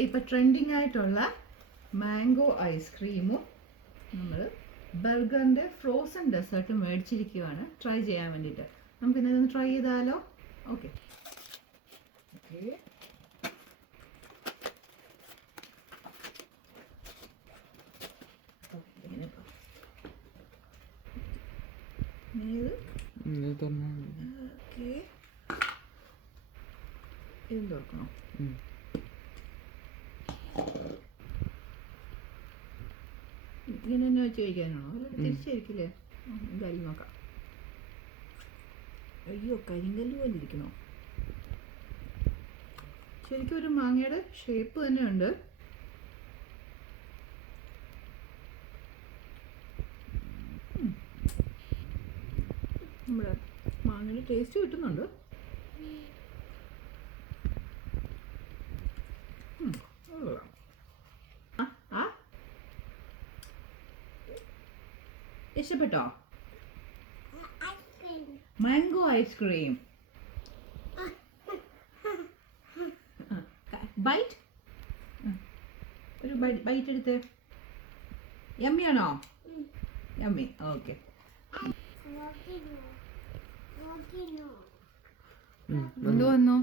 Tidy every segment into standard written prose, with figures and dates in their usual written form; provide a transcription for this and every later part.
ഇപ്പോൾ ട്രെൻഡിങ് ആയിട്ടുള്ള മാംഗോ ഐസ്ക്രീമും നമ്മൾ ബർഗറിൻ്റെ ഫ്രോസൺ ഡെസേർട്ട് മേടിച്ചിരിക്കുകയാണ് ട്രൈ ചെയ്യാൻ വേണ്ടിയിട്ട്. നമുക്കിതൊന്ന് ട്രൈ ചെയ്താലോ? ഓക്കെ ഓക്കെ തുറക്കണോ? ഇങ്ങനെ തന്നെ വെച്ച് കഴിക്കാനാണോ? തിരിച്ചായിരിക്കില്ലേ? എന്തായാലും നോക്കാം. അയ്യോ, കരിങ്കല്ല് പോലെ ഇരിക്കണോ? ശരിക്കും ഒരു മാങ്ങയുടെ ഷേപ്പ് തന്നെ ഉണ്ട്. നമ്മുടെ മാങ്ങയുടെ ടേസ്റ്റ് കിട്ടുന്നുണ്ട്. ഇഷ്ടപ്പെട്ടോ? മാംഗോ ഐസ്ക്രീം ബൈറ്റ്, ഒരു ബൈറ്റ് എടുത്ത്. യമ്മിയാണോ? യമ്മി. ഓക്കെ. എന്ത് വന്നു?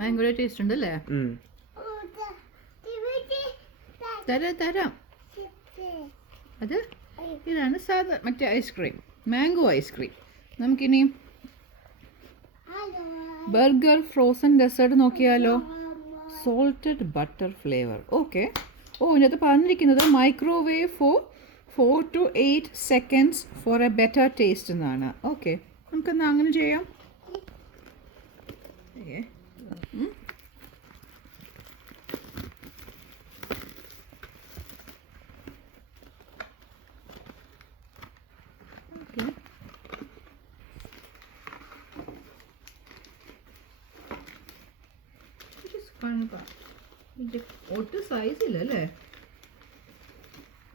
മാംഗോയുടെ ടേസ്റ്റ് ഉണ്ടല്ലേ? തരാം. അത് ഇതാണ് സാധാ മറ്റേ ഐസ്ക്രീം, മാംഗോ ഐസ്ക്രീം. നമുക്കിനി ബർഗർ ഫ്രോസൺ ഡെസേർട്ട് നോക്കിയാലോ? Salted butter flavour. ഓക്കെ. ഇതിനകത്ത് പറഞ്ഞിരിക്കുന്നത് microwave for 4 to 8 seconds for a better taste എന്നാണ്. ഓക്കെ, നമുക്കെന്നാൽ അങ്ങനെ ചെയ്യാം. ഒട്ടും സൈസ് ഇല്ല അല്ലേ?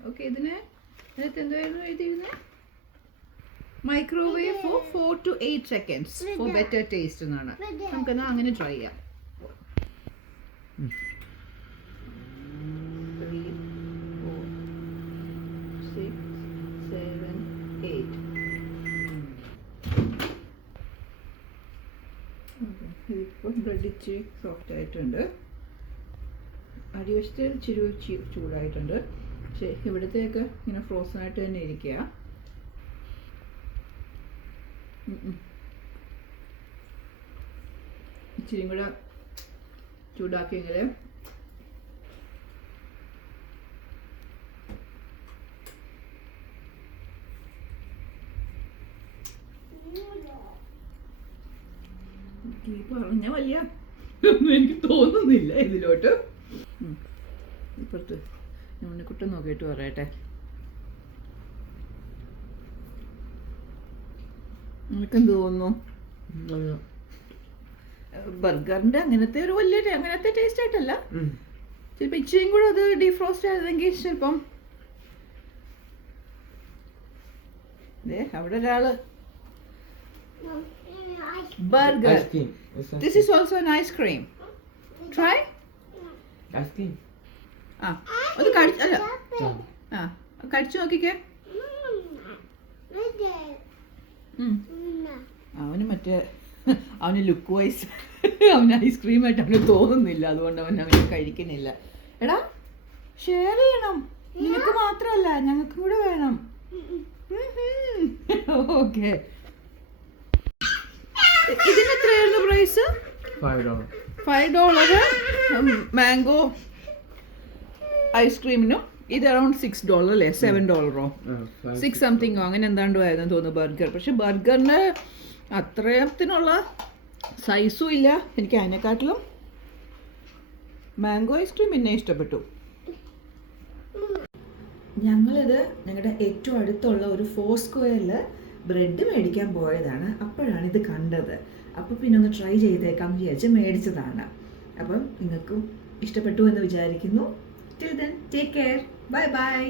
ഓക്കെ, ഇതിനകത്ത് എന്തായിരുന്നു എഴുതിയിരുന്നത്? Microwave for 4 to 8 seconds for better taste എന്നാണ്. നമുക്കെന്നാൽ അങ്ങനെ ട്രൈ ചെയ്യാം. 3, 4, 6, 7, 8. ഇപ്പം ബ്രെഡ് ഇച്ചിരി സോഫ്റ്റ് ആയിട്ടുണ്ട്. അടിവശത്ത് ഇച്ചിരി ചൂടായിട്ടുണ്ട്. പക്ഷേ ഇവിടത്തേക്ക് ഇങ്ങനെ ഫ്രോസൺ ആയിട്ട് തന്നെ ഇരിക്കുക. ഇച്ചിരിയും കൂടെ ചൂടാക്കിയെങ്കിൽ പറഞ്ഞ വലിയ ഒന്നും എനിക്ക് തോന്നുന്നില്ല ഇതിലോട്ട്. ഇപ്പുറത്ത് ഉണ്ണിക്കുട്ടൻ നോക്കിയിട്ട് പറയട്ടെ. നിനക്കെന്ത് തോന്നുന്നു? ബർഗറിന്റെ അങ്ങനത്തെ ഒരു വലിയ അങ്ങനത്തെ ടേസ്റ്റ് ആയിട്ടല്ല. ചിലപ്പോൾ ഇച്ചിരിയും കൂടെ അത് ഡീഫ്രോസ്റ്റ് ആയതെങ്കിൽ ചിലപ്പം. അവിടെ ഒരാള് burger. This is also an ice cream. Try. Ice cream. അത് കഴിച്ചല്ല. കഴിച്ചു നോക്കിക്കേ. അവന് ലുക്ക് വൈസ് അവന് ഐസ്ക്രീമായിട്ട് അവന് തോന്നുന്നില്ല. അതുകൊണ്ട് അവന് കഴിക്കുന്നില്ല. എടാ, ഷെയർ ചെയ്യണം. നിനക്ക് മാത്രമല്ല, ഞങ്ങൾക്കും കൂടെ വേണം. ഓക്കെ. ഇതിന് എത്രയായിരുന്നു പ്രൈസ്? $5 മാംഗോ ഐസ്ക്രീമിനും. ഇത് അറൗണ്ട് $6 അല്ലേ? $7 6 സംതിങ്ങോ അങ്ങനെ എന്താണ്ടോ ആയിരുന്നു തോന്നുന്നു ബർഗർ. പക്ഷെ ബർഗറിന് അത്രയത്തിനുള്ള സൈസും ഇല്ല. എനിക്ക് അതിനെക്കാട്ടിലും മാംഗോ ഐസ്ക്രീം പിന്നെ ഇഷ്ടപ്പെട്ടു. ഞങ്ങളിത് ഞങ്ങളുടെ ഏറ്റവും അടുത്തുള്ള ഒരു ഫോർസ്ക്വയറിൽ ബ്രെഡ് മേടിക്കാൻ പോയതാണ്. അപ്പോഴാണ് ഇത് കണ്ടത്. അപ്പോൾ പിന്നെ ഒന്ന് ട്രൈ ചെയ്തേക്കാം വിചാരിച്ച് മേടിച്ചതാണ്. അപ്പം നിങ്ങൾക്കും ഇഷ്ടപ്പെട്ടു എന്ന് വിചാരിക്കുന്നു. Till then, take care. Bye bye.